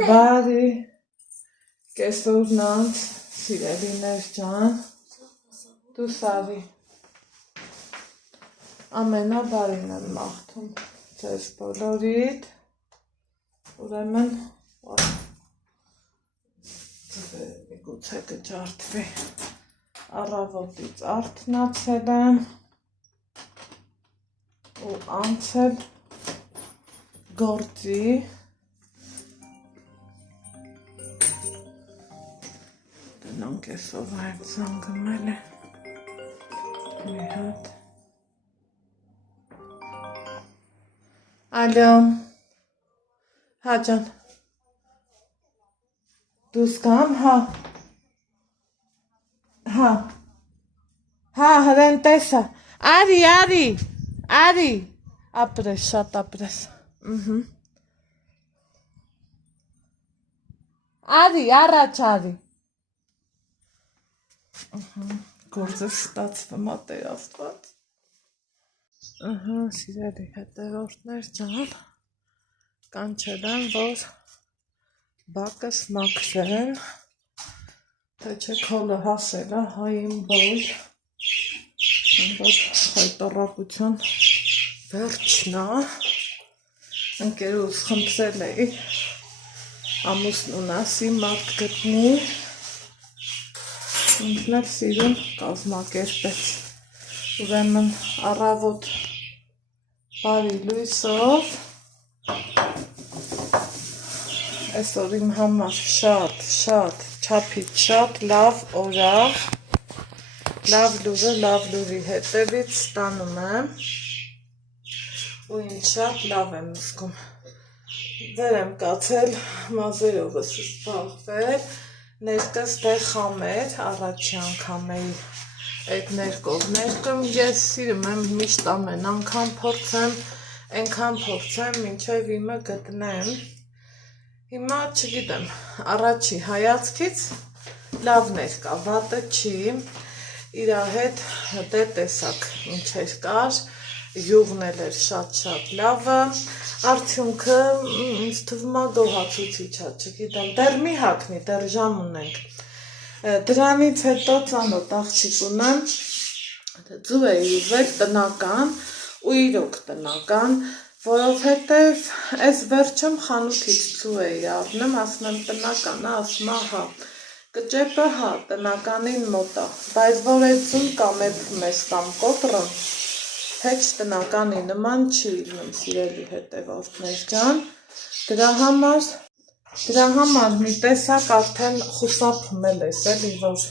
Բարի, կեսօրն անց, սիրելիներ ջան, դու սարի, ամենաբարին եմ մաղթում ձեզ բոլորիդ, ուրեմն, միգուցե կջարդվի, առավոտից արթնացել եմ, ու անցել գործի, դնանք էսով այդ զանգմել է, մի հատ, ալո, հա ջան, դուս կամ, հա, հրեն տեսա, արի, ապրես, շատ ապրես, արի, առաջ արի, գործը ստացվում ա Տեր Աստված, սիրելի հետևորդներ ջան, կանչել եմ, որ բակս մաքրեն, թե չէ քոլը հասել ա հային բոլ, որ խայտառակության վերջն ա, ընկերուս խնդրել էի, ամուսնուն ասի մարդ գտնի, ինքն էլ սիրուն կազմակերպեց, ուրեմն առավոտ բարի լույսով, այսօր իմ համար շատ, չափից շատ լավ օր ա, լավ լուրը լավ լուրի հետևից ստանում եմ, ու ինձ շատ լավ եմ զգում, վեր եմ կացել մազերովս զբաղվել, ներկս դե խամեր, առաջի անգամ էի այդ ներկով, ես սիրում եմ միշտ ամեն անգամ փորձեմ, ենքան փորձեմ, մինչև իմը գտնեմ, հիմա չգիտեմ, առաջի հայացքից լավ ներկա, վատը չի, իրա հետ դե տեսակ ինչեր կար, յուղն էլ էր շատ լավը, արդյունքը ինձ թվում ա գոհացուցիչ ա, չգիտեմ, դեռ մի հագնի, դեռ ժամ ունենք, դրանից հետո ծանոթ աղջիկ ունեմ, ձու էի ուզել տնական ու իրոք տնական, որովհետև այս վերջում խանութից ձու էի առնում, ասում եմ տնական, ասում ա հա, կճեպը հա, տնականին մոտ ա, բայց որ այդ ձուն կամ էփում ես կամ կոտրում, հեչ տնականի նման չի լինում սիրելի հետևորդներ ջան, դրա համար մի տեսակ արդեն խուսափում ես էլի, որ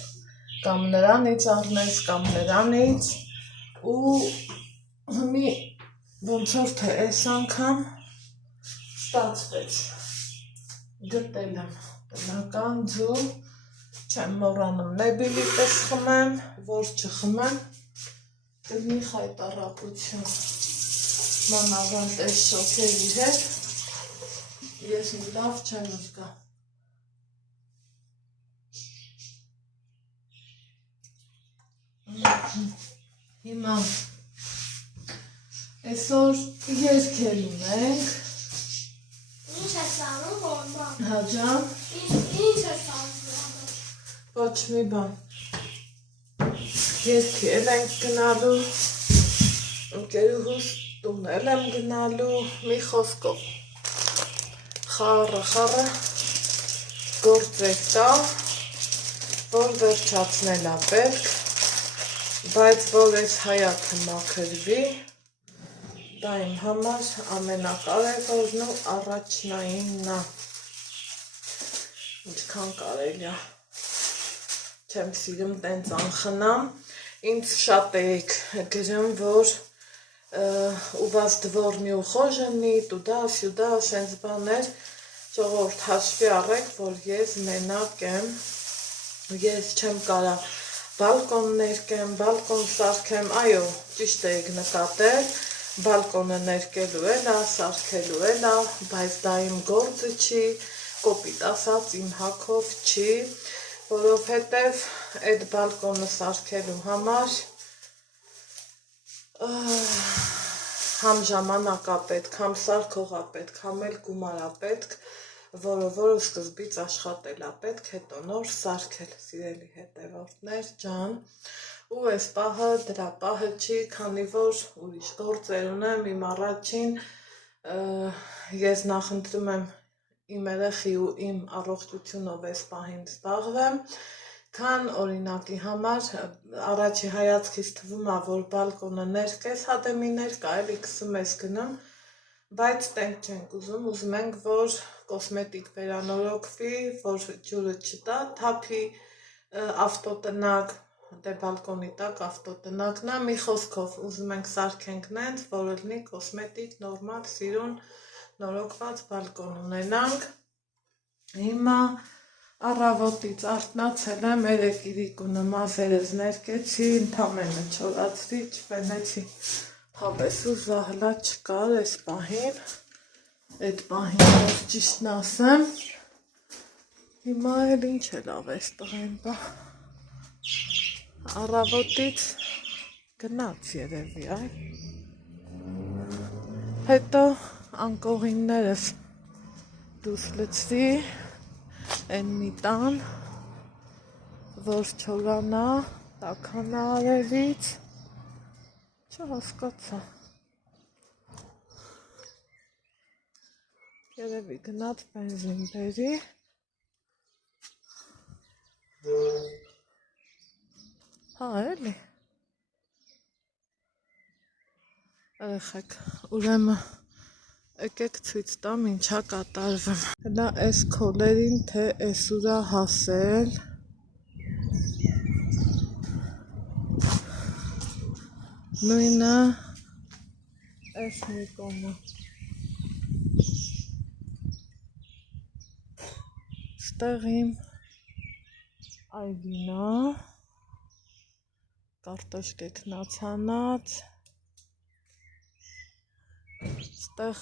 կամ նրանից առնես, կամ նրանից, ու մի ոնց որ թե այս անգամ ստացվեց, գտել եմ տնական ձու, չեմ մոռանում նեբիլի պես խմեմ, որ չխմեմ, կլինի խայտառակություն, մանավանդ այս շոքերի հետ, ես մի լավ չեմ զգա, հիմա այսօր երգել ունենք, ինչ ես անում որման, հա ջան, ինչ ես անում, ոչ մի բան, երգի էլ ենք գնալու, ընկերուհուս տուն էլ եմ գնալու, մի խոսքով, խառը գործեր կա, որ վերջացնել ա պետք, բայց որ այս հայացքը մաքրվի, դա իմ համար ամենակարևորն ու առաջնայինն ա, ինչքան կարելի ա, չեմ սիրում տենց անխնամ, ինձ շատ էիք գրում, որ ու вас դվորնի ու խոժնի, տուդա, սյուդա, սենց բաներ, ժողովուրդ հաշվի առեք, որ ես մենակ եմ, ես չեմ կարա բալկոն ներկեմ, բալկոն սարքեմ, այո, ճիշտ էիք նկատել, բալկոնը ներկելու էլ ա, սարքելու էլ ա, բայց դա իմ գործը չի, կոպիտ ասած իմ հագով չի, որովհետև այդ բալկոնը սարքելու համար համ ժամանակ ա պետք, համ սարքող ա պետք, համ էլ գումար ա պետք, որը սկզբից աշխատել է, պետք հետո նոր սարքել, սիրելի հետևորդներ ջան, ու այս պահը դրա պահը չի, քանի որ ուրիշ գործեր ունեմ, իմ առաջին ես նախընտրում եմ իմ երեխի ու իմ առողջությունով այս պահին զբաղվեմ, քան օրինակի համար առաջի հայացքից թվում է, որ բալկոնը ներկես հատեմի ներկա էլի քսում ես գնում, բայց տենք չենք ուզում ենք, որ կոսմետիկ վերանորոգվի, որ ջուրը չտա, թափի ավտոտնակ, դե բալկոնի տակ ավտոտնակն է, մի խոսքով ուզում ենք սարքենք նենց, որ լինի կոսմետիկ, նորմալ, սիրուն, նորոգված բալկոն ունենանք, հիմա առավոտից արթնացել եմ, 3 իրիկունը մազերս ներկեցի, ընդամենը չորացրի, չվենեցի, հավես ու զահլա չկար այս պահին, այդ պահին որ ճիշտն ասեմ, հիմա էլ ինչ էլ ավես տղեն բա, առավոտից գնաց երևի, այ, հետո անկողիններս դուրս լցրի, են մի տան, որ չորանա, տաքանա արևից, չհասկացա, երևի գնաց բենզին բերի, հա էլի, երեխեք, ուրեմն եկեք ցույց տամ ինչա կատարվում, հլա այս քոլերին թե այս ուրա հասել, նույնը այս մի կոմը, ստեղ իմ այգինա, կարտոշկե քնացանած, ստեղ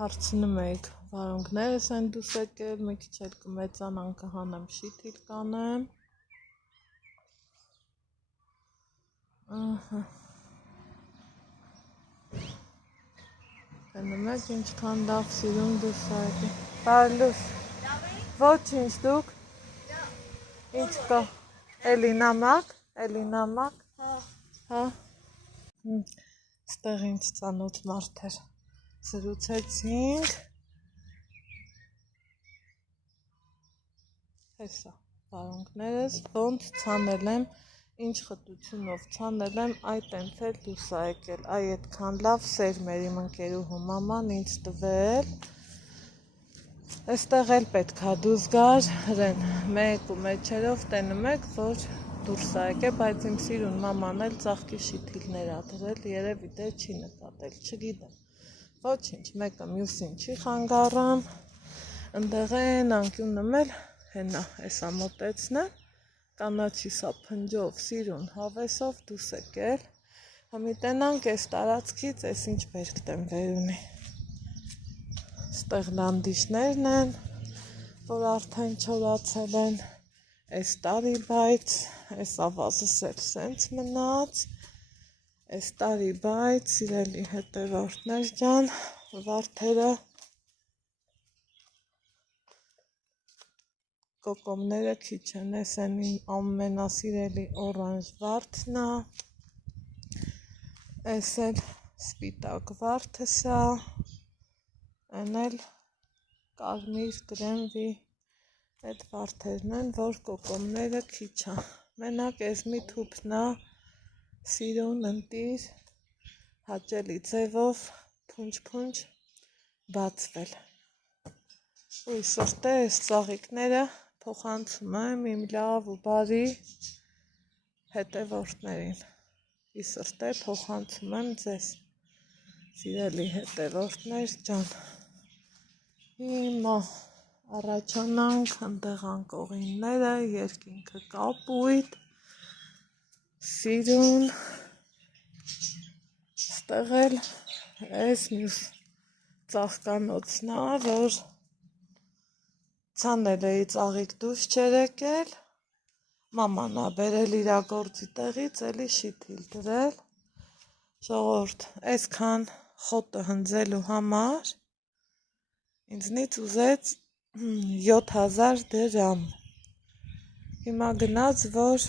հարցնում էիք, վարունգներս են դուս եկել, մի քիչ էլ կմեծանան կհանեմ շիթիլ կանեմ, ահա, տենում եք ինչքան լավ սիրուն դուս եկել, բարլուս, ոչինչ դուք, ինչ կա, էլի նամակ, հա, ստեղ ինձ ծանոթ մարդ էր, զրուցեցինք, հեսա, վարունգներս, ոնց ցանել եմ, ինչ խտությունով ցանել եմ, այ տենց էլ դուս ա եկել, այ այդքան լավ սեր մեր իմ ընկերուհու մաման ինձ տվել, այստեղ էլ պետքա դուս գար, հրեն, մեկ ու մեջերով տենում եք, որ դուրս ա եկել, բայց իմ սիրուն մաման էլ ծաղկի շիթիլներ ա դրել, երևի դե չի նկատել, չգիտեմ, ոչինչ, մեկը մյուսին չի խանգարան, ընդեղ են անկյունım էլ, հենա, էսա մոտեցնեմ, կանաչի սա փնջով, սիրուն հավեսով դուս եկել, համի տենանք այս տարածքից, այս ինչ բերք տեմ վերունի, ստեղ լանդիշներն են, որ արդեն չորացել են, այս տարի բայց, այս ավազս էլ սենց մնաց, այս տարի բայց, սիրելի հետևորդներ ջան, վարդերը, կոկոմները քիչ են, ես են իմ ամենասիրելի օրանժ վարդն է, այս էլ սպիտակ վարդս է, են էլ կարմիր գրեմվի, այդ վարդերն են, որ կոկոմները քիչ է, մենակ ես մի թուփն է, սիրուն ընտիր, հաճելի ձևով, փունջ բացվել, ու իսորտե այս ծաղիկները փոխանցում եմ իմ լավ ու բարի հետևորդներին, իսորտե փոխանցում եմ ձեզ, սիրելի հետևորդներ ջան, հիմա առաջանանք ընդեղ անկողինները, երկինքը կապույտ, սիրուն, ստեղ էլ այս մյուս ծաղկանոցն է, որ ցանել էի ծաղիկ դուրս չեր եկել, մաման ա բերել իրա գործի տեղից, էլի շիթիլ դրել, ժողովուրդ, այսքան խոտը հնձելու համար, ինձնից ուզեց 7000 դրամ։ Հիմա գնաց, որ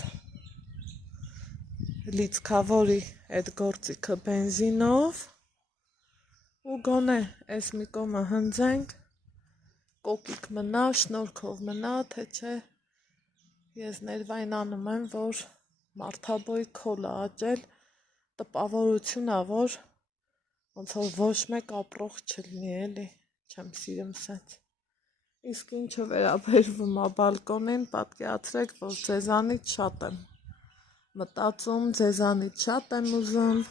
լիցքավորի այդ գործիքը բենզինով ու գոնե այս մի կոմը հնձենք, կոկիկ մնա, շնորհքով մնա, թե չէ ես ներվայնանում եմ, որ մարդաբոյ քոլա աճել, տպավորություն ա, որ ոնց որ ոչ մեկ ապրող չլինի, էլի, չեմ սիրում սենց։ Իսկ ինչը վերաբերվում ա բալկոնին, պատկերացրեք, որ ձեզանից շատ եմ մտածում, ձեզանից շատ եմ ուզում,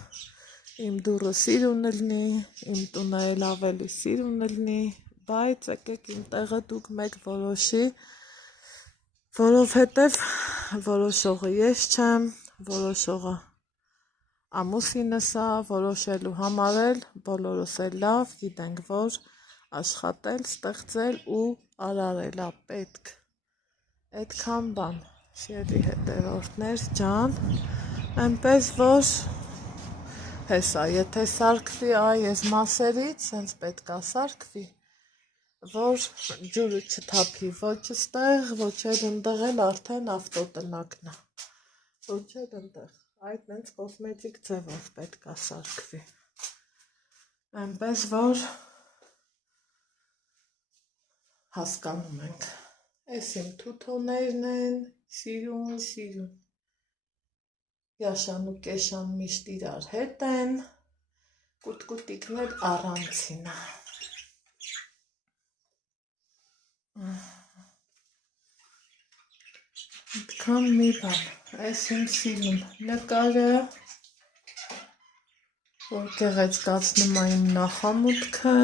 իմ դուռը սիրուն լնի, իմ տունը էլ ավելի սիրուն լնի, բայց եկեք իմ տեղը դուք մեկ որոշի, որովհետև որոշողը ես չեմ, որոշողը ամուսինս ա, որոշելու համար էլ բոլորս էլ լավ գիտենք, որ աշխատել, ստեղծել ու արարել ա պետք։ Այդքան բան, սիրելի հետևորդներ ջան, այնպես որ հեսա, եթե սարքվի այս մասերից, սենց պետք ա սարքվի, որ ջուրը չթափի ոչ ստեղ, ոչ էլ ընդեղ էլ արդեն ավտոտնակն ա, ոչ էլ ընդեղ, այդ նենց կոսմետիկ ձևով պետք ա սարքվի, այնպես որ հասկանում ենք, այս իմ թութոներն են, սիրուն, Յաշան ու Կեշան միշտ իրար հետ են, կուտկուտիկն էլ առանցին ա։ Այդքան մի բան, այս իմ սիրուն նկարը, որ գեղեցկացնում ա իմ նախամուտքը,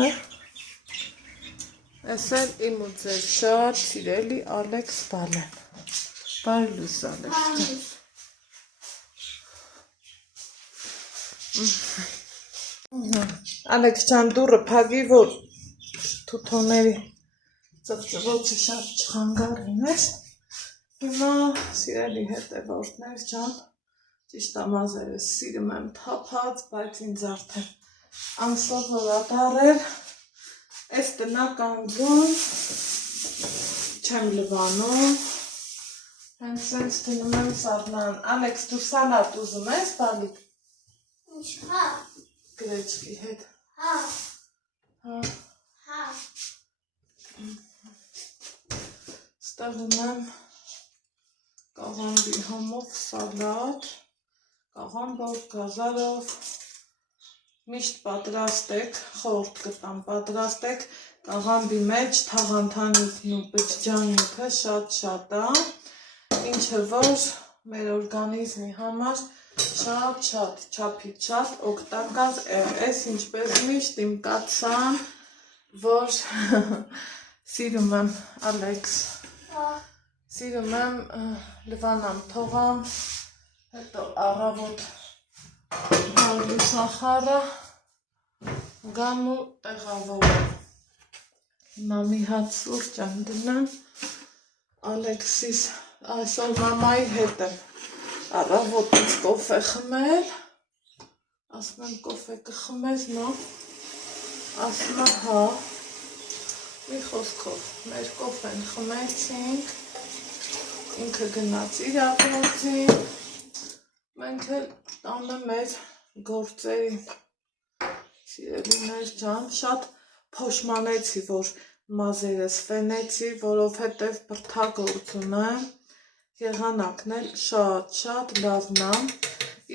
այս էլ իմ ու ձեր շատ սիրելի Ալեքս Բալեն, բարի լույս Ալեքս ջան, Ալեքս ջան դուռը փակի, որ թութոների ծվծվոցը շատ չխանգարին ես, հիմա սիրելի հետևորդներ ջան, ճիշտ ամազերս սիրում եմ թափած, բայց ինձ արդեն անսովոր ա դառել, այս տնական ձուն չեմ լվանում, հենց սենց դնում եմ սառնան, Ալեքս դու սալատ ուզում ես բալիկ? Ինչ, հա։ Գրեչկի հետ։ Հա։ Ստեղ ունեմ կաղամբի համով սալատ, կաղամբով, գազարով, միշտ պատրաստեք, խորհուրդ կտամ, պատրաստեք կաղամբի մեջ թաղանթանյութն ու բջջանյութը շատ ա, ինչը որ մեր օրգանիզմի համար շատ չափից շատ օգտակար է, ես ինչպես միշտ իմ կացան, որ սիրում եմ Ալեքս, սիրում եմ լվանամ թողամ, հետո առավոտ լուսախառը գամ ու տեղավորում, հիմա մի հատ սուրճ եմ դնեմ, Ալեքսիս այսօր մամայի հետ եմ առավոտից կոֆե խմել, ասում եմ կոֆե կխմես, նո, ասում եմ հա, մի խոսքով, մեր կոֆեն խմեցինք, ինքը գնաց իր աղորդին, մենք էլ տանը մեր գործերին, սիրելիներ ջան, շատ փոշմանեցի, որ մազերս ֆենեցի, որովհետև բրդագործ ունեմ, եղանակն էլ շատ լավն ա,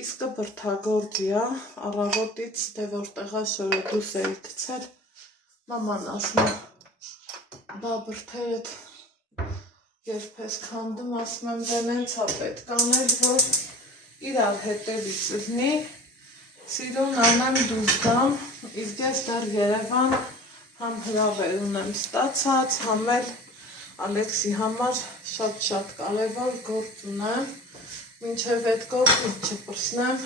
իսկը բրդագործի ա, առավոտից թե որտեղա շորը դուս էի գցել, մաման ասում է, բա բրդերդ երբ ես քանդում, ասում եմ դեն հենց ա պետք անել, որ իրար հետևից լնի, սիրուն անեմ դուրս գամ, իսկ ես դեռ Երևան համ հրավեր ունեմ ստացած, համ էլ Ալեքսի համար շատ կարևոր գործ ունեմ, մինչև այդ գործը չպրսնեմ,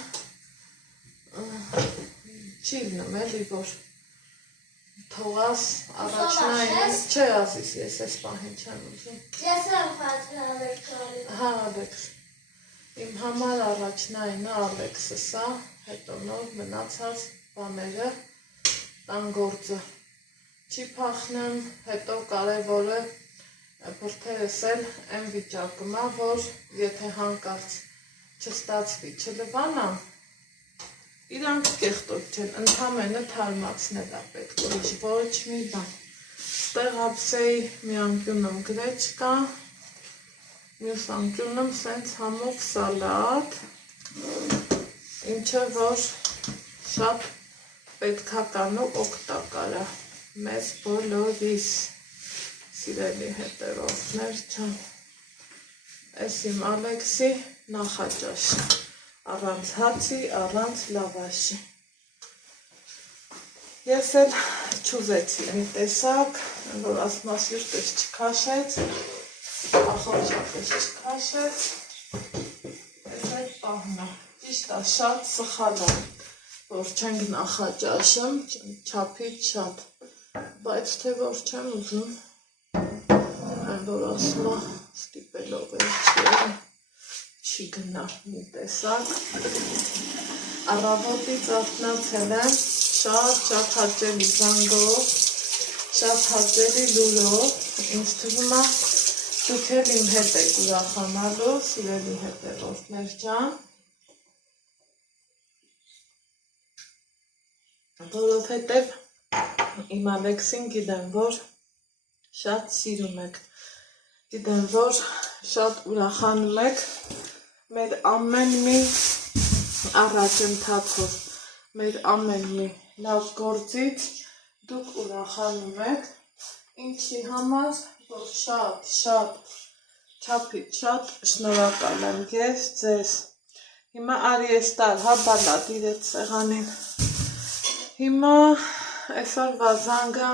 չի լինում էլի, որ թողաս առաջնային, չէ ասիս, ես ես պահին չեմ ուզում։ Ես եմ հատհավեր կարիմ։ Հա, Ալեքս, իմ համար առաջնայինը Ալեքսս ա, հետո նոր մնացած բաները տան գործը չի փախնեմ, հետո կարևորը բրդերս էլ այն վիճակում է, որ եթե հանկարծ չստացվի, չլվանամ, իրանք կեղտոտ չեն, ընդհանրապես թարմացնել է պետք, ուրիշ ոչ մի բան։ Ստեղ ափսեի մի անկյունում գրեչկա, մյուս անկյունում սենց համով սալատ, ինչը որ շատ պետքական ու օգտակար է մեզ բոլորիս, սիրելի հետևորդներ ջան։ Էս իմ Ալեքսի նախաճաշը, առանց հացի, առանց լավաշի։ Ես էլ չուզեցի մի տեսակ, որ ասմասյուրտս չքաշեց, ախորժակս չքաշեց, ես այդ պահնա, ճիշտ է, շատ սխալ է, որ չենք նախաճաշում, չափից շատ, բայց թե որ չեմ ուզում, այն որ ասում է ստիպելով էլ չի գնա մի տեսակ, առավոտից արթնացել եմ, շատ հաճելի զանգով, շատ հաճելի լուրով, ինձ թվում է դուք էլ իմ հետ եք ուրախանալու, սիրելի հետևորդներ ջան, որովհետև իմ Ալեքսին գիտեմ, որ շատ սիրում եք, գիտեմ, որ շատ ուրախանում եք մեր ամեն մի առաջընթացով, մեր ամեն մի լավ գործից դուք ուրախանում եք, ինչի համար, որ շատ չափից շատ շնորհակալ եմ ես ձեզ։ Հիմա արի ես տալ, հա բալա դիրեց սեղանին։ Հիմա այսօր վազանգը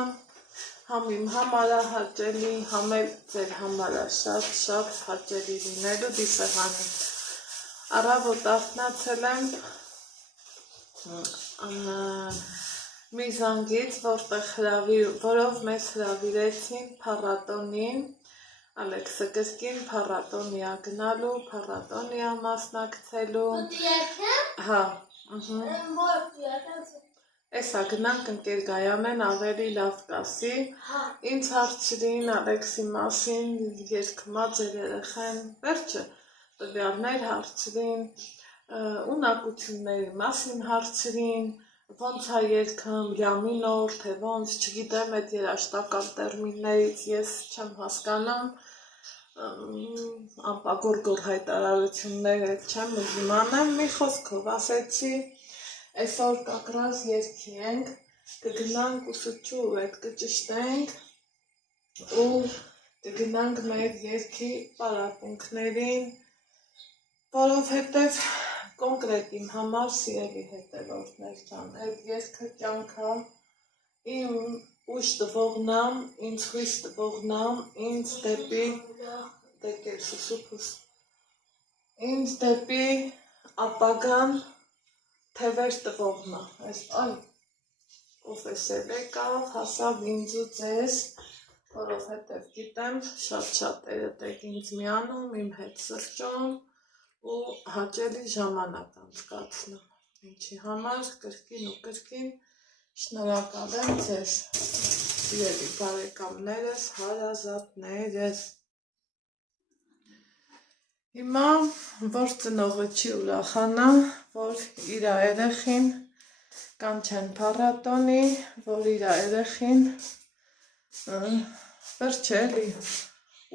համ իմ համար է հաճելի, համ էլ ձեր համար է շատ հաճելի լինելու դիսեղանը։ Առավոտ արթնացել եմ մի զանգից, որով մեզ հրավիրեցին փառատոնին, Ալեքսը կրկին փառատոնի է գնալու, փառատոնի է մասնակցելու։ Հա, Էսա գնանք ընկեր Գայանեն ավելի լավ կասի, ինձ հարցրին Ալեքսի մասին, երգմա ձեր երեխեն, վերջը տվյալներ հարցրին, ունակությունների մասին հարցրին, ոնց է երգում, յամինոր, թե ոնց, չգիտեմ այդ երաշտական տերմիններից ես չեմ հասկանում, անպագոր հայտարարություններ չեմ ուզում անեմ, մի խոսքով ասեցի, այսօր կակրած երգի ենք, կգնանք ուսուցչուր կճշտենք ու կգնանք մեր երգի պարապունքներին, որովհետև կոնկրետ իմ համար սիրելի հետևորդներ ջան, այդ երգը կյանքա իմ ուշ տվողնամ, ինձ խույս տվողնամ, ինձ դեպի դեկել սուսուպուս, ինձ դեպի ապագան թևեր տվողնա, այս այ, ով էսել եկավ, հասավ ինձ ու ձեզ, որովհետև գիտեմ, շատ եք ինձ միանում, իմ հետ սրճում ու հաճելի ժամանակ անցկացնում, ինչի համար կրկին ու կրկին շնորհակալ եմ ձեզ, սիրելի բարեկամներս, հարազատներս։ Հիմա, որ ծնողը չի ուրախանա, որ իր երեխին կանչեն փառատոնի, որ իր երեխին վերջ էլի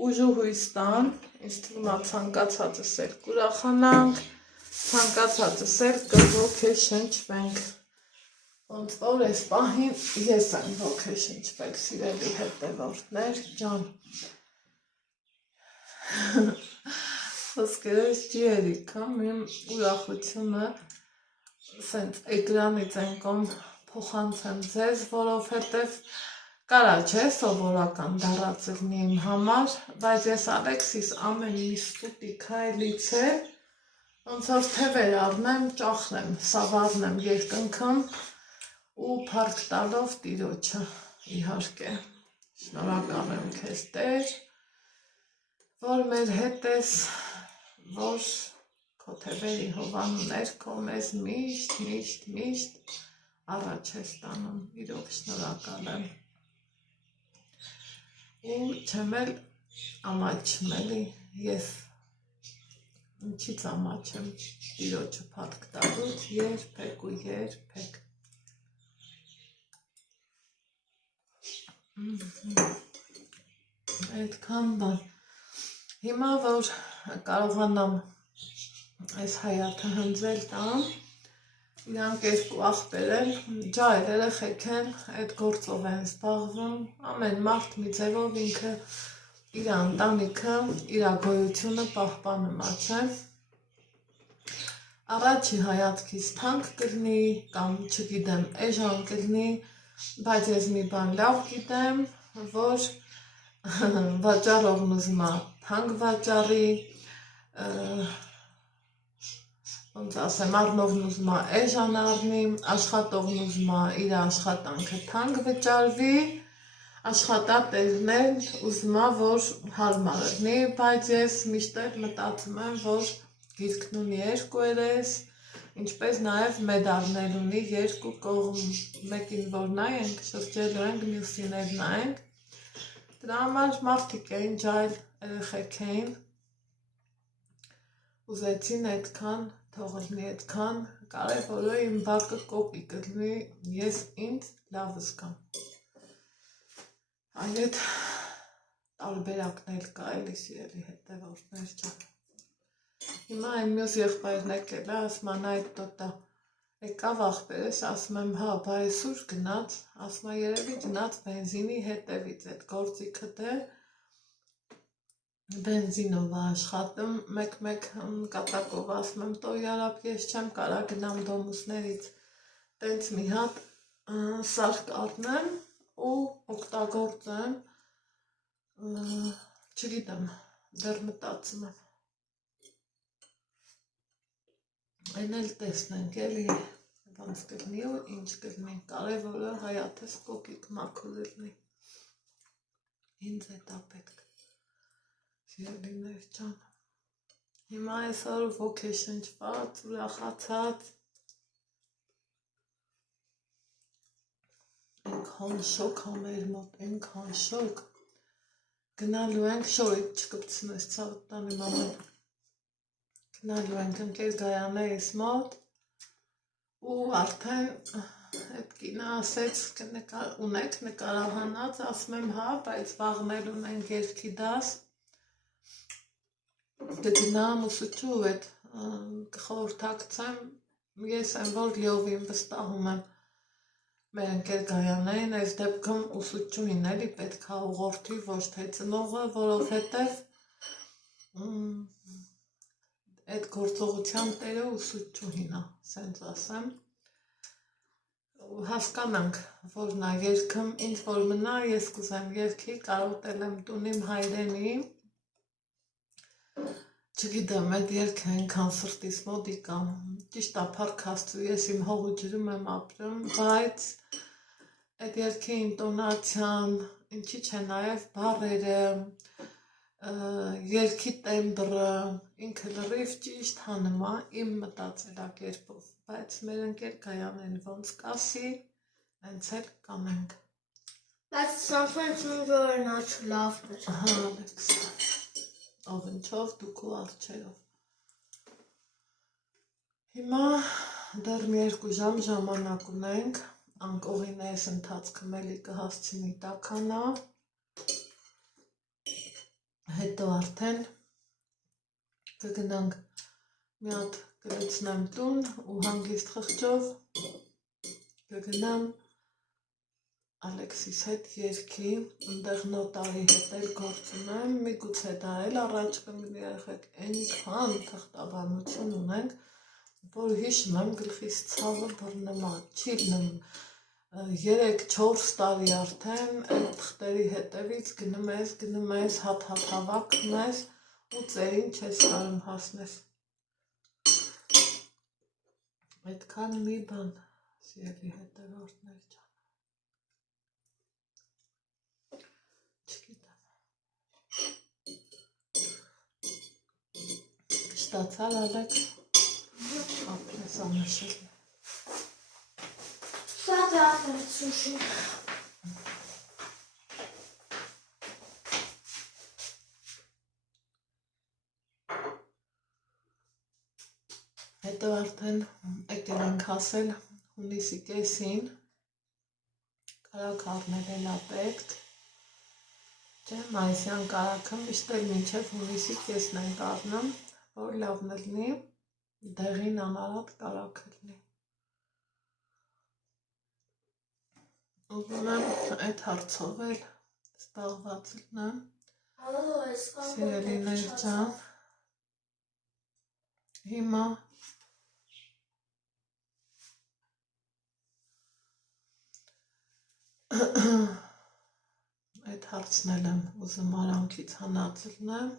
ուժու հույս տան, ինձ թվում է ցանկացածս էլ կուրախանանք, ցանկացածս էլ կոգեշնչվենք, ոնց որ այս պահին ես եմ ոգեշնչվել, սիրելի հետևորդներ ջան։ Խոսքերս չի երիքամ, իմ ուրախությունը սենց էկրանից են կոմ փոխանցեմ ձեզ, որովհետև կարա չէ սովորական դարածրնի իմ համար, բայց ես Ալեքսիս ամեն մի ստուտի քայլից է, ոնց որ թևեր առնեմ, ճախնեմ, սավառնեմ երկնքում ու փառք տալով Տիրոջը, իհարկե, շնորհակալ եմ քեզ Տեր, որ մեր հետ ես, որ քո թևերի հովանու ներքո մեզ միշտ առաջ ես տանում, իրոք շնորհակալ եմ։ ու չեմ էլ ամաչում էլի, ես ինչից ամաչեմ իրոջը փառք տալուց, երբեք ու երբեք։ Այդքան բան։ Հիմա որ կարողանամ այս հայաթը հնձել տամ, իրանք երկու աղբեր են, ջահել երեխեք են, այդ գործով են զբաղվում, ամեն մարդ մի ձևով ինքը իր ընտանիքը, իր գոյությունը պահպանում է, չէ։ Առաջի հայացքից թանկ կլինի, կամ չգիտեմ, էժան կլինի, բայց ես մի բան լավ գիտեմ, որ վաճառողն ուզում է թանկ վաճառի, ոնց ասեմ, առնողն ուզում է էժան առնի, աշխատողն ուզում է իր աշխատանքը թանկ վճարվի, աշխատատերն էլ ուզում է, որ հարմար լինի, բայց ես միշտ էլ մտածում եմ, որ գիրքն ունի երկու երես, ինչպես նաև մեդալներ ունի երկու կողմ, մեկին որ նայենք, շրջելու ենք, մյուսին էլ նայենք, դրա համար մարդիկ էին, ջահել երեխեք էին, ուզեցին այդքան, թող լինի այդքան, կարևորը իմ բակը կոպի կլինի, ես ինձ լավ զգամ։ Այդ տարբերակն էլ կա էլի սիրելի հետևորդներ ջան։ Հիմա այն մյուս եղբայրն եկել է, ասում են այդ տոտա եկավ աղբերս, ասում եմ հա, բայ սուր գնաց, ասում է երևի գնաց բենզինի հետևից, այդ գործիքը դե բենզինով է աշխատում, մեկ կատակով ասում եմ տոյ արապ, ես չեմ կարա գնամ դոմուսներից, տենց մի հատ սարք առնեմ ու օգտագործեմ, չգիտեմ, դեռ մտածում եմ։ Այն էլ տեսնենք էլի, ոնց կլինի ու ինչ կլինի, կարևորը հայաթս կոկիկ մաքուր լինի, ինձ էտա պետք, սիրելիներ ջան, հիմա այսօր ոգեշնչված, ուրախացած, այնքան շոկ ա մեր մոտ, այնքան շոկ, գնալու ենք, շորիկ չկպցնես ցավդ տանեմ ամեն, գնալու ենք ընկեր Գայանեիս մոտ ու արդեն այդ կինը ասեց ունեք նկարահանած, ասում եմ հա, բայց վաղն էլ ունենք երգի դաս, կգնամ ուսուցչու այդ կխորհրդակցեմ, ես եմ որ լիովին վստահում եմ մեր ընկեր Գայանեին, այս դեպքում ուսուցչուհին էլի պետք է ուղղորդի, ոչ թե ծնողը, որովհետև այդ գործողության տերը ուսուցչուհին է, սենց ասեմ, հասկանանք, որ նա երգում, ինձ որ մնա, ես կուզեմ երգի, կարոտել եմ տունիմ հայրենի, չգիտեմ, այդ երգը այնքան սրտիս մոտիկ է, ճիշտ է փառք Աստծու, ես իմ հողու ջրում եմ ապրում, բայց այդ երգի ինտոնացիան, ինչի՞ չէ նաև բառերը, երգի տեմբրը, ինքը լրիվ ճիշտ հանում է իմ մտածելակերպով, բայց մեր ընկեր Գայանեն ոնց կասի, հենց էլ կանենք։ Բայց սանքվեցնում որ նա չլավն էր։ Հա, ով ինչով, դու քո արջերով։ Հիմա դեռ մի 2 ժամ ժամանակ ունենք, անկողին այս ընթացքում էլի կհասցնի տաքանա, հետո արդեն կգնանք մի հատ կլցնեմ տուն ու հանգիստ խղճով կգնամ Ալեքսիս հետ երգի, ընդեղ նոտարի հետ էլ գործ ունեմ, միգուցե դա էլ առաջ կմնի երեխեք, այնքան թղթաբանություն ունենք, որ հիշում եմ գլխիս ցավը բռնում է, չի լինում 3-4 տարի արդեն այդ թղթերի հետևից գնում ես, հատ-հատ հավաքում ես ու ծերին չես կարում հասնես։ Այդքան մի բան, սիրելի հետևորդներ ջան։ Չգիտեմ։ Շտացար Ալեքս, ապրես անշել։ Շատ աղբեր սուշի։ Հետո արդեն եկել ենք հասել հունիսի կեսին, կարակ առնել էլ է պետք, չէ, մայիսյան կարաքը միշտ էլ մինչև հունիսի կեսն ենք առնում, որ լավն լինի, դեղին անարատ կարաքը լինի։ Ուզում եմ այդ հարցով էլ զբաղված լինեմ, սիրելիներ ջան, հիմա այդ հարցն էլ եմ ուզում արանքից հանածլնեմ,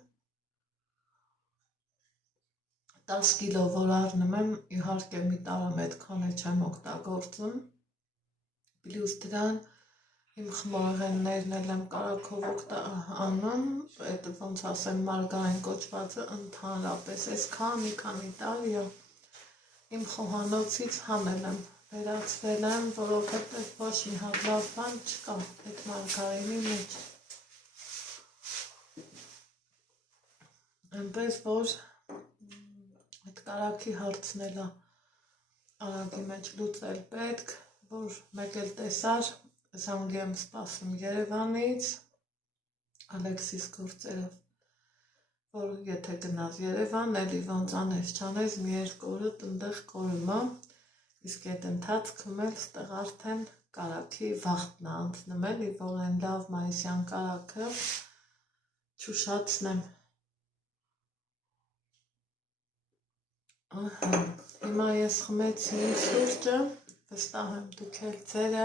10 կիլո որ առնում եմ, իհարկե մի տարում այդքան է չեմ օգտագործում, պլյուս դրան իմ խմորեղեններն էլ եմ կարակով անում, այդ ոնց ասեմ մարգարեն կոչվածը ընդհանրապես այս քանի տարի իմ խոհանոցից հանել եմ, վերացրել եմ, որովհետև ոչ մի հատ լավ բան չկա այդ մարգարենի մեջ։ Այնպես որ այդ կարակի հարցն էլ արագի մեջ լուծել պետք, որ մեկ էլ տեսար, զանգի եմ սպասում Երևանից, Ալեքսիս գործերով, որ եթե գնաս Երևան, էլի ոնց անես չանես, մի երկու օրը տնտեղ կորում է, իսկ այդ ընթացքում էլ ստեղ արդեն կարակի վախտն անցնում էլի, որ այն լավ մայիսյան կարակը չուշացնեմ։ Հիմա ես խմեցի իմ սուրճը, վստահ եմ դուք էլ ձերը,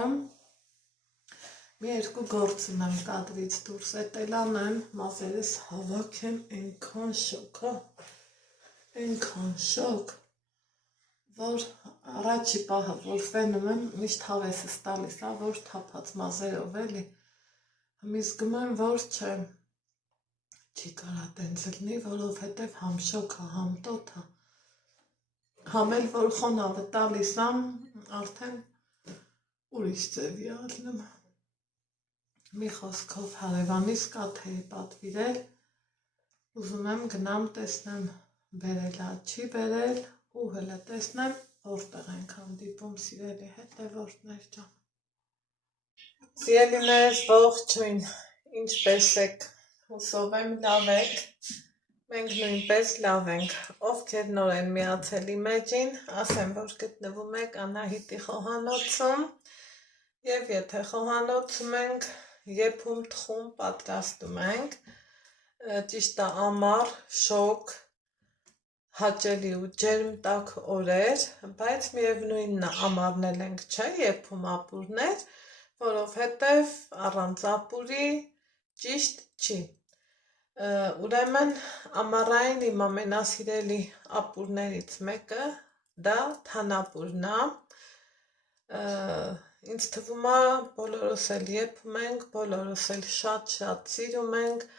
մի երկու գործ ունեմ կադրից դուրս էտել անեմ, մազերս հավաքեմ, այնքան շոկ, որ առաջի պահը, որ վենում եմ, միշտ հավեսս տալիս, որ թափած մազերով էլի, հիմի զգում եմ, որ չի կարա տենց լինի, որովհետև համ շոկ է, համ տոտ է, համ էլ որ խոնավը տալիս եմ, արդեն ուրիշ ձևի ալնում։ Մի խոսքով հարևանիս կաթեի պատվիրել, ուզում եմ գնամ տեսնեմ բերել է, չի բերել ու հլը տեսնեմ որտեղ ենք հանդիպում սիրելի հետևորդներ ջան։ Սիրելիներ ողջույն, ինչպես եք, հուսով եմ լավ եք, մենք նույնպես լավ ենք, ովքեր նոր են միացել իմ էջին, ասեմ որ գտնվում եք Անահիտի խոհանոցում և եթե խոհանոցում ենք եփում թխում պատրաստում ենք, ճիշտ է ամառ, շոգ, հաճելի ու ջերմ տաք օրեր, բայց միևնույնն է ամառն էլ ենք չէ եփում ապուրներ, որովհետև առանց ապուրի ճիշտ չի։ Ուրեմն ամառային իմ ամենասիրելի ապուրներից մեկը դա թանապուրն է, ինձ թվում է բոլորս էլ եփում ենք, բոլորս էլ շատ սիրում ենք,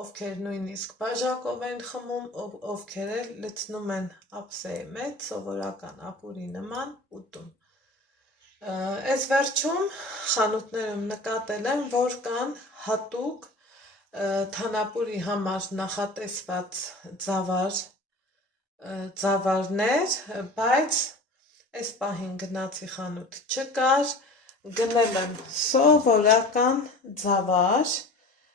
ովքեր նույնիսկ բաժակով են խմում, ովքեր էլ լցնում են ափսեի մեջ, սովորական ապուրի նման ուտում։ Այս վերջում խանութներում նկատել եմ, որ կան հատուկ թանապուրի համար նախատեսված ձավարներ, բայց այս պահին գնացի խանութ չկար, գնել եմ սովորական ձավար,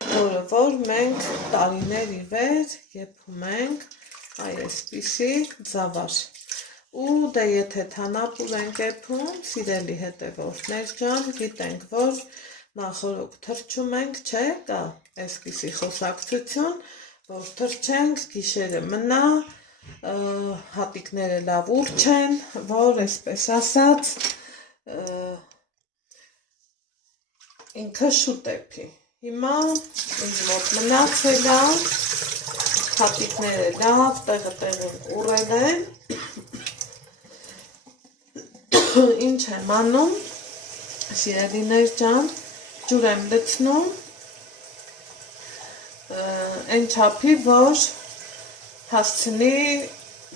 որը որ մենք տարիների վեր եփում ենք այսպիսի ձավար։ Ու դե եթե թանապուր ենք եփում, սիրելի հետևորդներ ջան, գիտենք, որ նախորոք թրջում ենք, չէ, կա այսպիսի խոսակցություն, որ թրջենք, գիշերը մնա, հատիկները լավ ուռչեն, որ այսպես ասած ինքը շուտ եփի։ Հիմա ինձ մոտ մնացել է, հատիկները լավ տեղը ուռել են, ինչ եմ անում, սիրելիներ ջան, ջուր եմ լցնում, այն չափի, որ հասցնի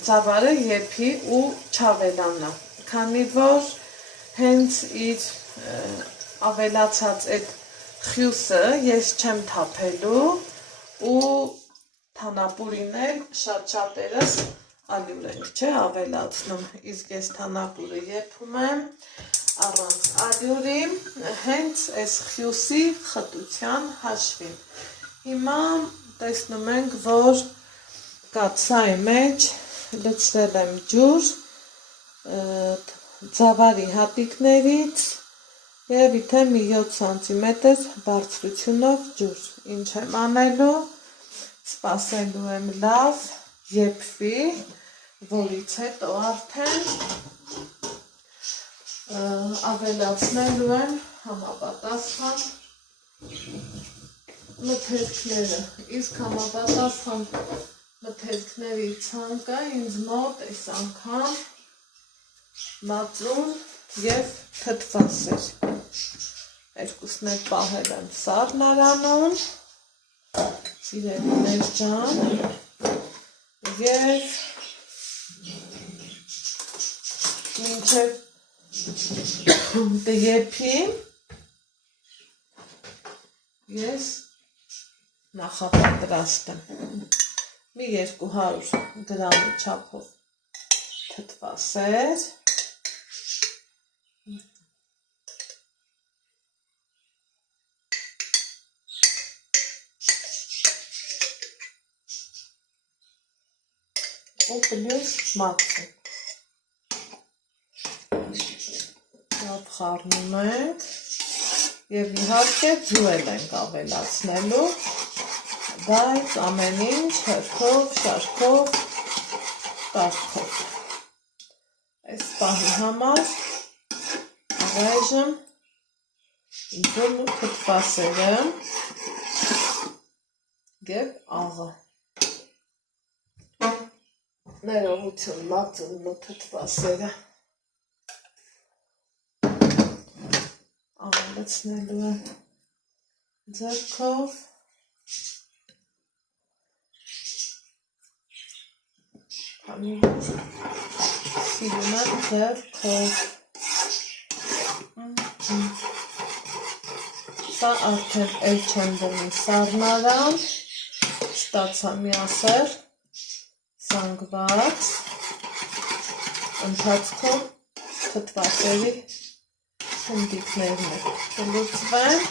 ձավարը եփի ու չավելանա, քանի որ հենց իր ավելացած այդ խյուսը ես չեմ թափելու ու թանապուրին էլ շատ-շատերս ալյուր ենք, չէ, ավելացնում, իսկ ես թանապուրը եփում եմ առանց ալյուրի, հենց այս խյուսի խտության հաշվին։ Հիմա տեսնում ենք, որ կաթսայի մեջ լցրել եմ ջուր ձավարի հատիկներից և իթե մի 7 սանտիմետր բարձրությունով ջուր։ Ինչ եմ անելու, սպասելու եմ լավ եփվի, որից հետո արդեն ավելացնելու եմ համապատասխան մթերքները, իսկ համապատասխան մթերքների ցանկը ինձ մոտ այս անգամ մածուն և թթվասեր։ Երկուսն էլ պահել եմ սառնարանում, սիրելիներ ջան, և մինչև դեպի ես նախապատրաստ եմ մի 200 գրամի չափով թթվասեր, ու պլյուս մածուն։ Լավ խառնում ենք և իհարկե ջուր ենք ավելացնելու, բայց ամեն ինչ հերթով, շարքով, կարգով։ Այս պահի համար առայժմ ջուրն ու թթվասերը և աղը։ Ներողություն մածունն ու թթվասերը ավելացնելու եմ ձեռքով, քանի որ սիրում եմ ձեռքով։ Սա արդեն էլ չեմ դնի սառնարան, ստացա միասեռ զանգված, ընթացքում թթվասերի խմբիկներն կլուծվեն,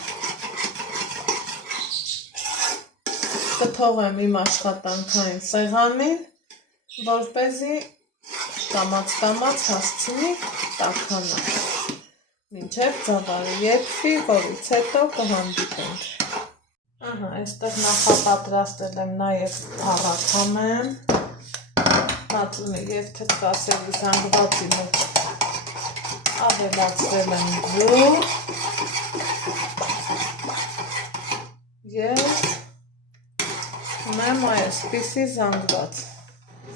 կթողեմ իմ աշխատանքային սեղանին, որպեսզի կամաց-կամաց հասցնի տաքանալ, մինչև ձավարը եփվի, որից հետո կհանդիպենք։ Ահա, այստեղ նախապատրաստել եմ նաև փառաքամեմ, մածունի և թթվասերի զանգվածի մեջ ավելացրել եմ ջուր և ունեմ այսպիսի զանգված,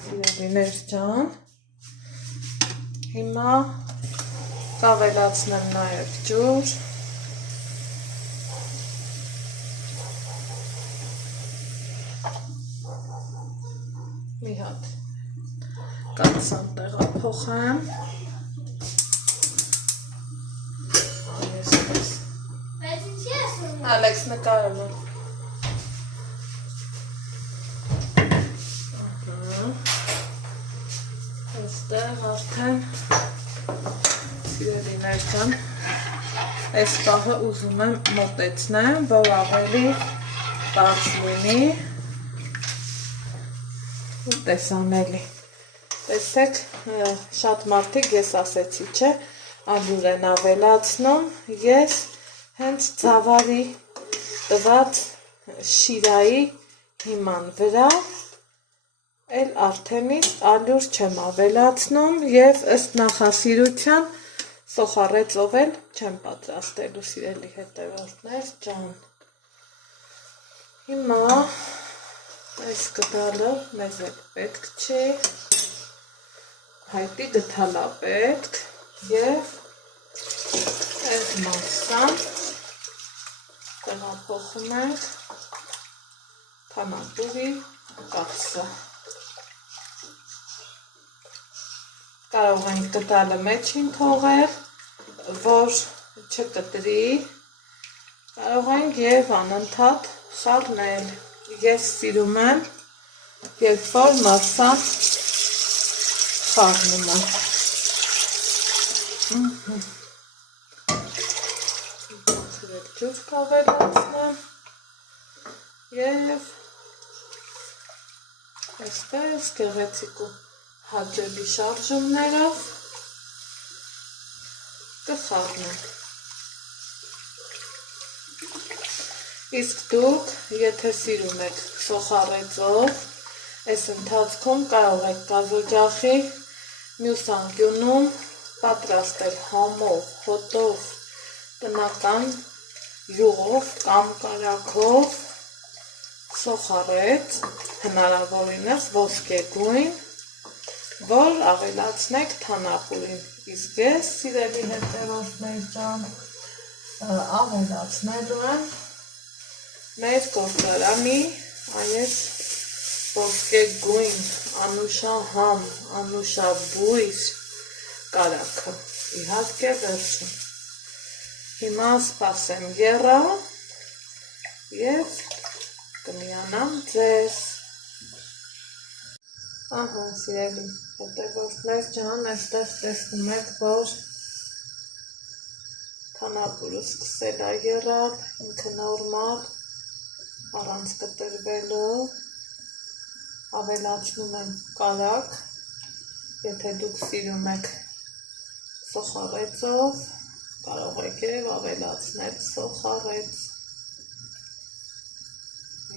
սիրելիներ ջան, հիմա կավելացնեմ նաև ջուր, մի հատ կաթսան տեղափոխեմ, Ալեքս նկարում եմ։ Այստեղ արդեն սիրելիներ ջան, այս պահը ուզում եմ մոտեցնեմ, որ ավելի բաց լինի ու տեսանելի։ Տեսեք, շատ մարդիկ, ես ասեցի, չէ, ալյուր են ավելացնում, ես հենց ձավարի տված շիրայի հիման վրա էլ արդենից ալյուր չեմ ավելացնում և ըստ նախասիրության սոխառեծով էլ չեմ պատրաստելու, սիրելի հետևորդներ ջան։ Հիմա այս գդալը մեզ էլ պետք չի, հայտի գդալա պետք և այս մասան տեղափոխում ենք թանապուրի կաթսը։ Կարող ենք գդալը մեջին թողել, որ չկտրի, կարող ենք և անընդհատ խառնել։ Ես սիրում եմ, երբ որ մասան խառնում եմ։ Ջուր կավելացնեմ և այսպես գեղեցիկ ու հաճելի շարժումներով կխառնեմ։ Իսկ դուք, եթե սիրում եք սոխառեծով, այս ընթացքում կարող եք գազօջախի մյուս անկյունում պատրաստել համով, հոտով, տնական յուղով կամ կարագով սոխառեծ, հնարավորինս ոսկեգույն, որ ավելացնեք թանապուրին։ Իսկ ես, սիրելի հետևորդներ ջան, ավելացնելու եմ մեր գործարանի այս ոսկեգույն, անուշահամ, անուշաբույր կարագը, իհարկե վերջում։ Հիմա սպասեմ եռա և կմիանամ ձեզ։ Ահա, սիրելի հետևորդներ ջան, այստեղ տեսնում եք, որ թանապուրը սկսել է եռալ, ինքը նորմալ, առանց կտրվելու, ավելացնում եմ կարագ, եթե դուք սիրում եք սոխառեծով, կարող եք և ավելացնել սոխառեծ,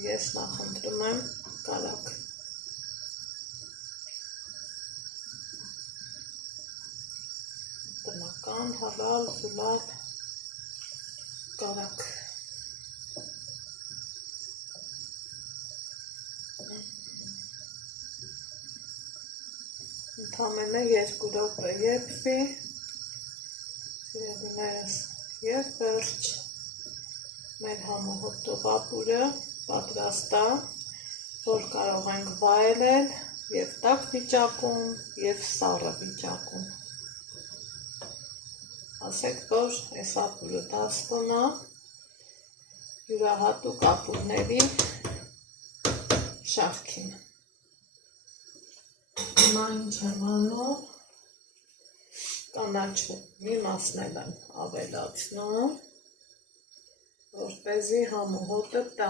ես նախընտրում եմ կարագ։ Տնական, հալալ, զուլալ կարագ։ Ընդամենը 2 րոպե եփվի, սիրելիներս, և վերջ մեր համոհոտով ապուրը պատրաստ է, որ կարող ենք վայելել և տաք վիճակում, և սառը վիճակում։ Ասեք, որ այս ապուրը դասվում է յուրահատուկ ապուրների շարքին։ Հիմա ինչ եմ անում, կանաչու մի մասն եմ ավելացնում, որպեսզի համոհոտը տա։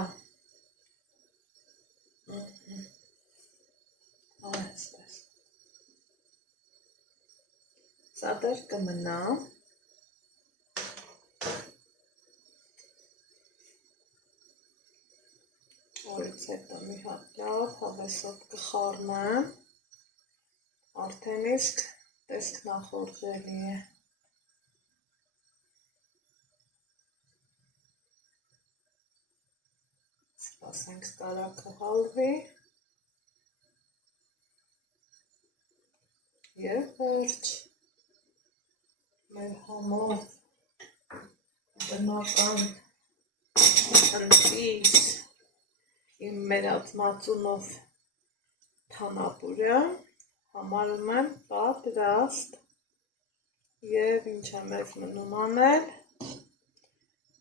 Այսպես։ Սա դեռ կմնա։ Որից հետո մի հատ լավ հավեսով կխառնեմ, արդեն իսկ տեսքն ախորժելի է։ Սպասենք կարագը հալվի և վերջ մեր համով բնական ընտիր իմ մերած մածունով թանապուրը համարում եմ պատրաստ և ինչ է մեզ մնում անել,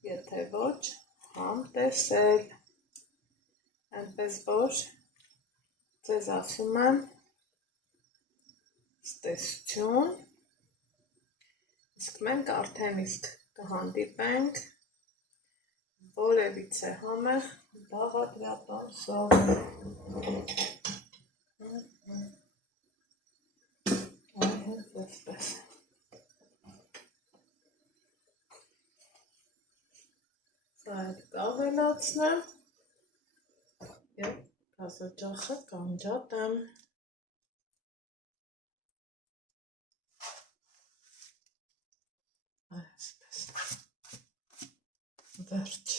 եթե ոչ համ տեսել, այնպես որ ձեզ ասում եմ ստեսություն, իսկ մենք արդեն իսկ կհանդիպենք որևիցե համեղ բաղադրատոմսով։ Այհենց այսպես։ Սա հետ կավելացնեմ և գազօջախը կանջատեմ։ Այսպես։ Վերջ։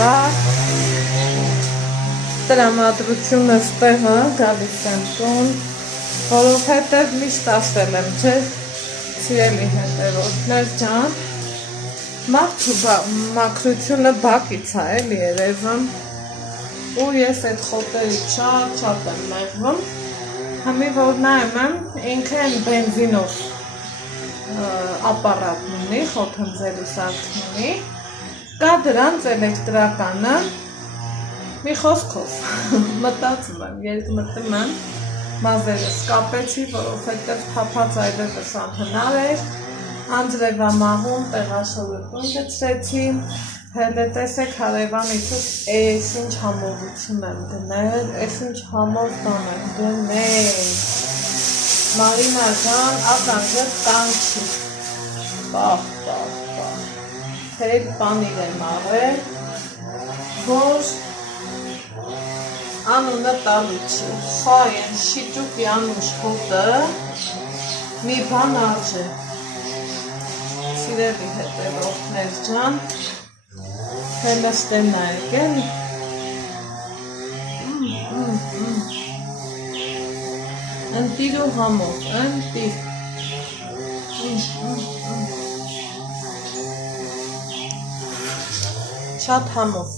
համար տրամադրությունը ստեղը գալիս եմ տուն, որովհետև միշտ ասել եմ, չէ, սիրելի հետևորդներ ջան, մարդու մաքրությունը բակից է էլի երևում, ու ես այդ խոտերից շատ եմ մեղվում, համի որ նայում եմ, ինքը են բենզինով ապարատն ունի, խոթնձելու սարքն ունի, կա դրանց էլեկտրականը, մի խոսքով մտածում եմ, երկմտում եմ, մազերս կապեցի, որովհետև թափած այլևս անհնար էր, անձրևամահում տեղաշորոտում գցրեցի, հելը տեսեք հարևանիցս էս ինչ համովություն եմ դնել, էս ինչ համով բան եմ դնել, Մարինա ջան, ականջը կանչի, պահ, թել պանիր եմ արել, որ անունը տալու չի, խայ են շիճուկ յանուշ հոտը, մի բան արժե, սիրելի հետևորդներ ջան, հելստեն նայեք էլի, ընտիր ու համով, ընտիր, շատ համով,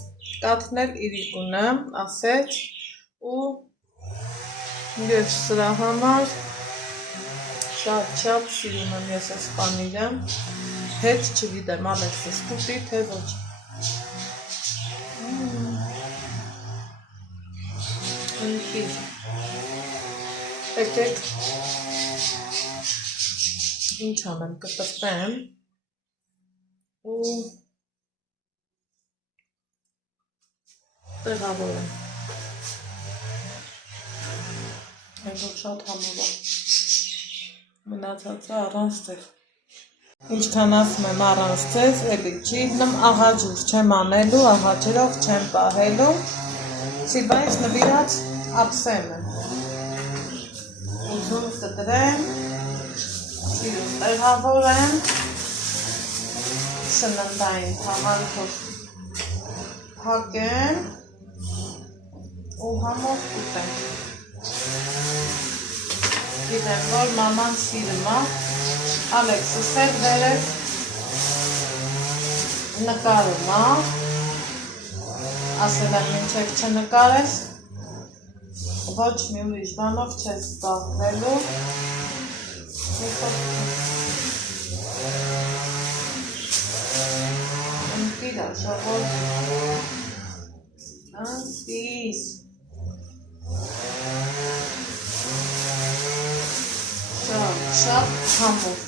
կաթնել իրիկունը, ասեց, ու ես սրա համար շատ սիրում եմ ես այս պանիրը, հետ չգիտեմ Ալեքսիս կուտի, թե ոչ, ընտիր, եկեք, ինչ անեմ, կտրտեմ, ու տեղավորեմ, այնով շատ համով է, մնացածը առանց ձեզ, ինչքան ասում եմ առանց ձեզ, էլի չի, աղաջուր չեմ անելու, աղաջերով չեմ պահելու, սիվայից նվիրած ափսեմ եմ, ուզում կտրեմ, սիրում տեղավորեմ, սննդային թաղանթով փակեմ, ու համով կուտեմ, գիտեմ, որ մաման սիրում է, Ալեքսս էլ վերև նկարում է, ասել եմ մինչև չնկարես, ոչ մի ուրիշ բանով չես զբաղվելու, մի խոսքով, ընտիր աշավոր, ընտիր, շատ համով,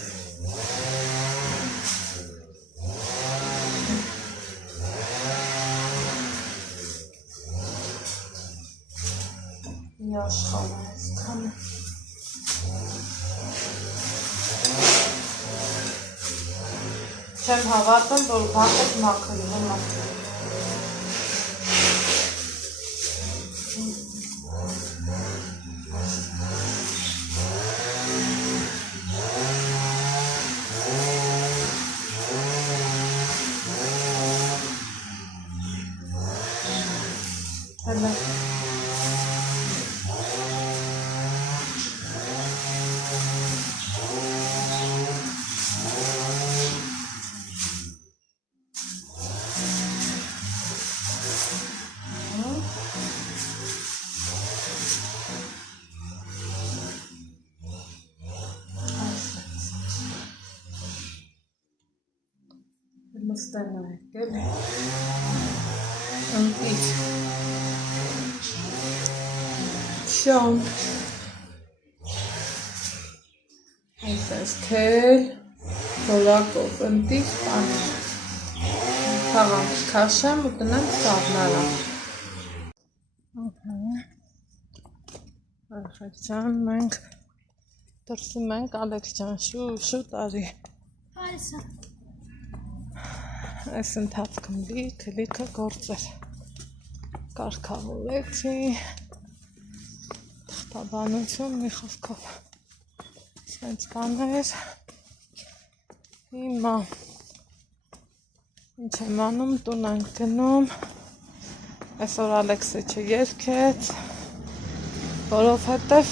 մի աշխարհ այս քանը, չեմ հավատում, որ բակով մաքրվում է, Մստենա եկել, ընտիր, շոն, այսպես թել, հոլակով ընտիր, պանիր, թաղանք կաշեմ ու տնեմ սաղնարա, Ալեքսան, մենք դրսում ենք, Ալեքսան, շուտ արի, Հարիսա, այս ընթացքում լիքը գործեր կարգավորեցի, թղթաբանություն մի խոսքով, սենց բաներ, հիմա ինչ եմ անում, տուն ենք գնում, Այսօր Ալեքսեչը երգեց, որովհետև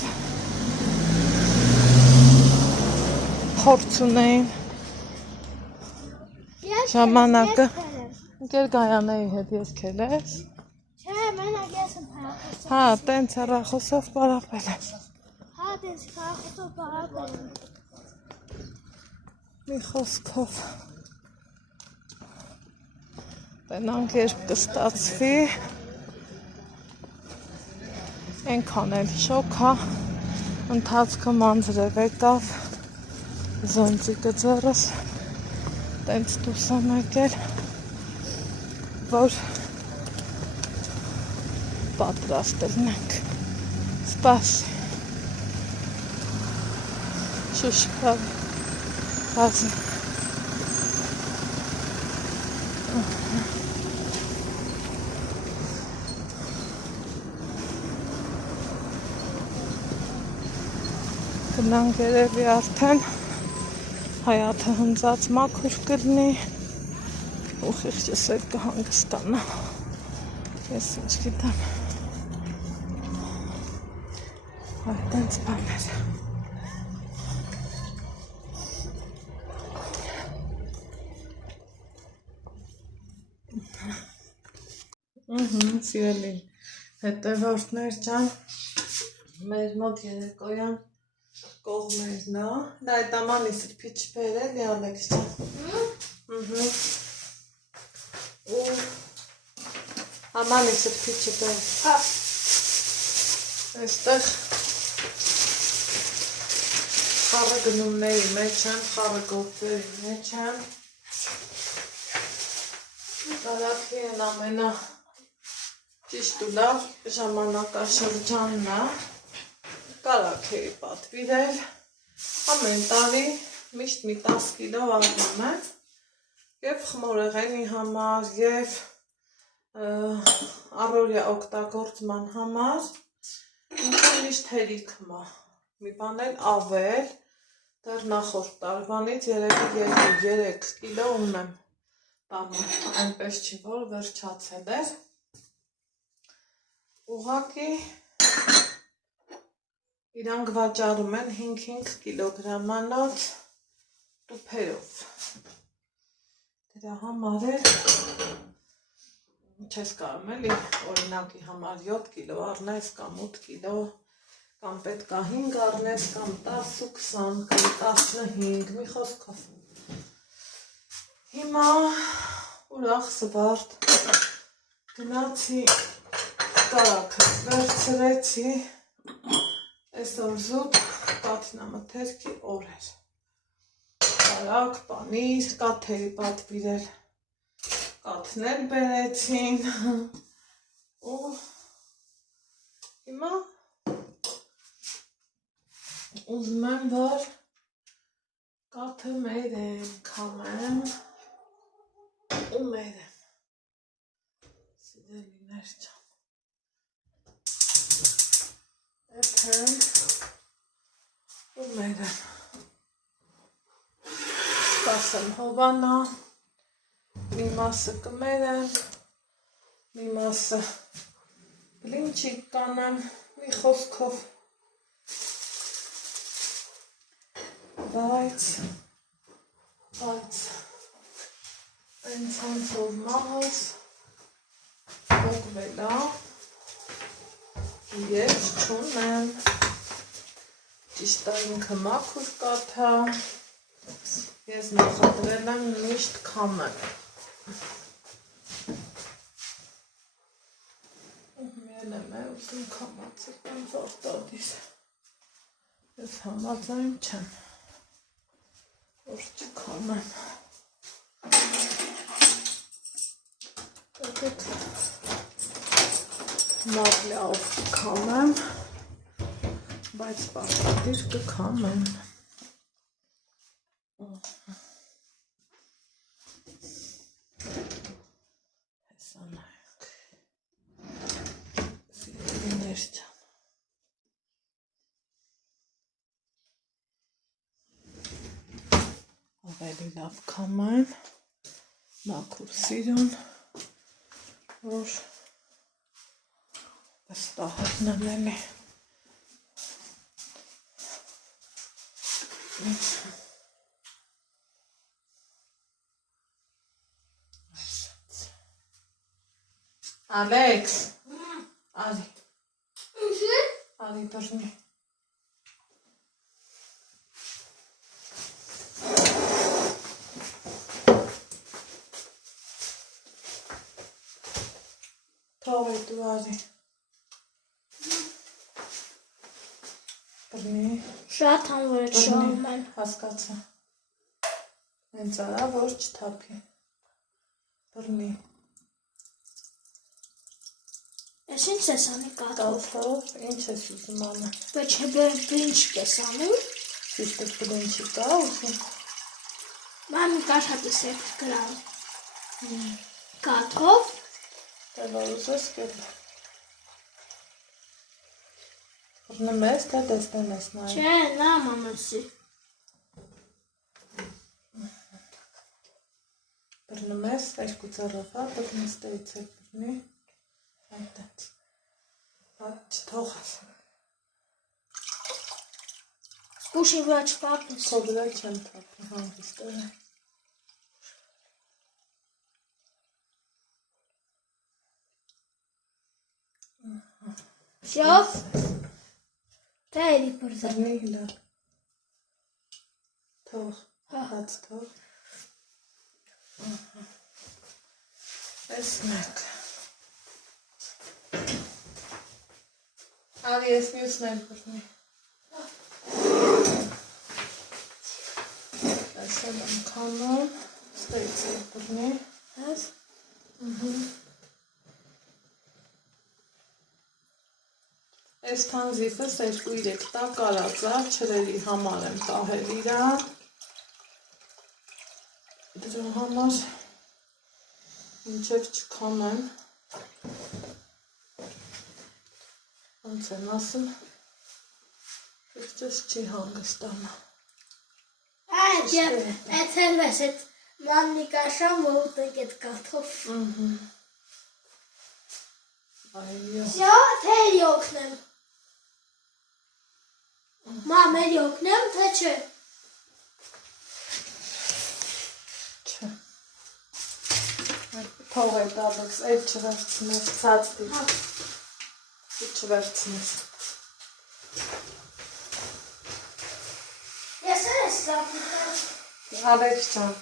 փորձ ունեին ժամանակը ընկեր Գայանեի հետ երգել ես։ Չէ, մենակ ես եմ փառախոսով։ Հա, տենց հեռախոսով պարապել ես։ Հա, տենց փառախոսով պարապել եմ։ Մի խոսքով տենանք երբ կստացվի, ենքան էլ շոք հա, ընթացքը մանձրև եկավ, զոնցիկը ձեռս, տենց դուս եմ եկել, որ պատրաստ ելնենք, սպասի, շուշպավ, բազի, գնանք երևի արդեն Հայաթը հնձած մաքուր կլինի ու խիղճս էլ կհանգստանա, ես ինչ գիտեմ, այդենց բաներ։ Սիրելի հետևորդներ ջան, մեր մոտ երեկոյան կողմերն է, դա այդ աման իսրպիչ բերել է Ալեքս ջան, ու աման իսրպիչը բերել, այստեղ խառը գնումների մեջ եմ, խառը գողբերի մեջ եմ, տարակի են ամենա ճիշտ ու լավ ժամանակաշրջանն է, կարակ էի պատվիրել, ամեն տարի միշտ մի 10 կիլո առնում եմ, և խմորեղենի համար, և առօրյա օգտագործման համար, ինքը միշտ հերիքում է, մի բան էլ ավել, դեռ նախորդ տարվանից երևի 2-3 կիլո ունեմ տանում, այնպես չի, որ վերջացել էր, ուղղակի իրանք վաճառում են 5-5 կիլոգրամանոց տուփերով, դրա համար էլ չես կարում էլի, օրինակի համար 7 կիլո առնես կամ 8 կիլո, կամ պետք է 5 առնես, կամ 10 ու 20, կամ 15, մի խոսքով, հիմա ուրախ զվարթ գնացի կարակը վերցրեցի, այսօր զուտ կաթնամթերքի օր էր, կարակ, պանիր, կաթերի պատվիրել, կաթներ բերեցին, ու հիմա ուզում եմ, որ կաթը մեր եմ, քամեմ ու մեր եմ, սիրելիներ ջան, էթեմ ու մեր եմ, սպասեմ հովանա, մի մասը կմերեմ, մի մասը բլինչիկ կանեմ, մի խոսքով, բայց, այնցանցով մահս, հոգվելա, ես չունեմ, ճիշտ ինքը մաքուր կաթա, ես նախադրել եմ միշտ քամել, միել եմ է ուզում քամացել եմ վարտադիր, ես համաձայն չեմ, որ չքամեմ, այդ մավլյավ կքամեմ, բայց վարտադիր կքամեմ, հեսա նայեք, սիրելիներ ջան, ավելի լավ քամեմ, մաքուր սիրուն, որ Աստահնն եմ է։ Ալեքս, արի, արի բրնի։ Թող է դու արի։ Բրնի։ Շատ հանվոր է շոհում են։ Հասկացա։ Հենց արա, որ չթափի։ Բրնի։ Ես ինչ ես անի կաթով։ Կաթով, ինչ ես ուզում անը։ Բայց բրինչ ես անում։ Ճիշտ է բրինչի կա ուզում։ Մամի կաշատիս եք գրան։ Կաթով։ Դե որ ուզես կել։ Բրնում ես, թե տեսնեմ ես նայ։ Չէ, նա մամասի։ Բրնում ես, երկու ծառով, հա, բրնից տեից է բրնի։ Այդտենց։ Այդ չթողաս։ Սպուշի վրա չպապես։ Քո վրա չեմ թափի, հանգստել է։ Շով։ Դա էլի բրզա։ Բրնի հլար։ Թող, հաց թող։ Ես մեկ։ Արի ես մյուսն էլ բրնի։ Այսել եմ կանում, ստեից էլ բրնի։ Ես։ Այս թանզիվս 2-3 տա կարածա, չրերի համար եմ տահել իրա։ Դրա համար մինչև չքամեմ։ Ոնց եմ ասում, իղջես չի հանգստանա։ Այդ էլ ես այդ մաննի կաշան, որ ուտենք այդ կաթով։ Այո։ Շո, թե էլի օգնեմ։ Մամ, էլի օգնեմ, թե չէ։ Չէ։ Թող է դալոքս, այդ չվերցնես, ծած դիր։ Չվերցնես։ Ես ես սապիտել։ Ալեքս ջան։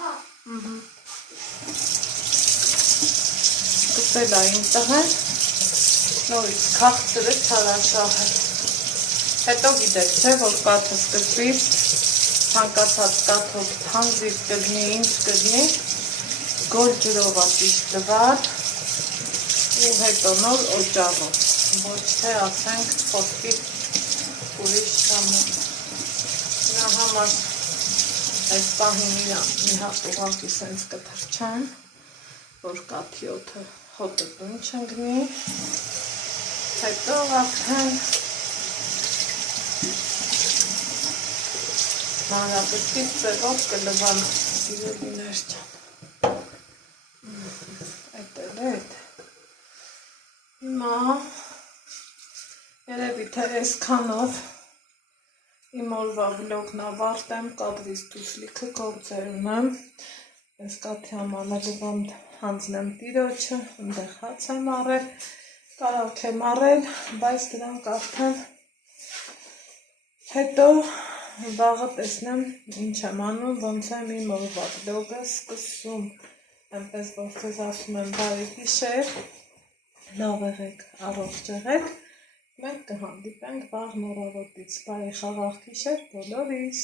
Հա։ Կսել է իմ տղեն, նորից քաղցրը չարաշահ է։ Հետո գիտեք, չէ, որ կաթը սկսվից, հանկացած կաթով թանզիվ կգնի, ինչ կգնի, գոլ ջրով ատիշ լվար ու հետո նոր օջարով, ոչ թե ասենք խոսքի ուրիշ կամում։ Նա համար այս պահին իրա մի հատ ուղակի սենց կթրչեմ, որ կաթի հոտը բուն չընգնի, հետո արդեն մանրապտից ձևով կլվան սիրելիներ ջան։ Այդ էլ է էդ։ Հիմա երևի թե այսքանով իմ օրվա վլոգն ավարտեմ, կադրից դուրս լիքը գործեր ունեմ։ Ես կաթի ամանելու բան հանձնեմ տիրոջը, ընդեղ հաց եմ առել, կարակ եմ առել, բայց դրանք արդեն հետո վաղը տեսնեմ ինչ եմ անում, ոնց եմ իմ օրվա վլոգը սկսում, այնպես որ ձեզ ասում եմ բարի գիշեր, լավ եղեք, առողջ եղեք, մենք կհանդիպենք վաղ նորավոտից, բարի խաղաղ գիշեր բոլորիս։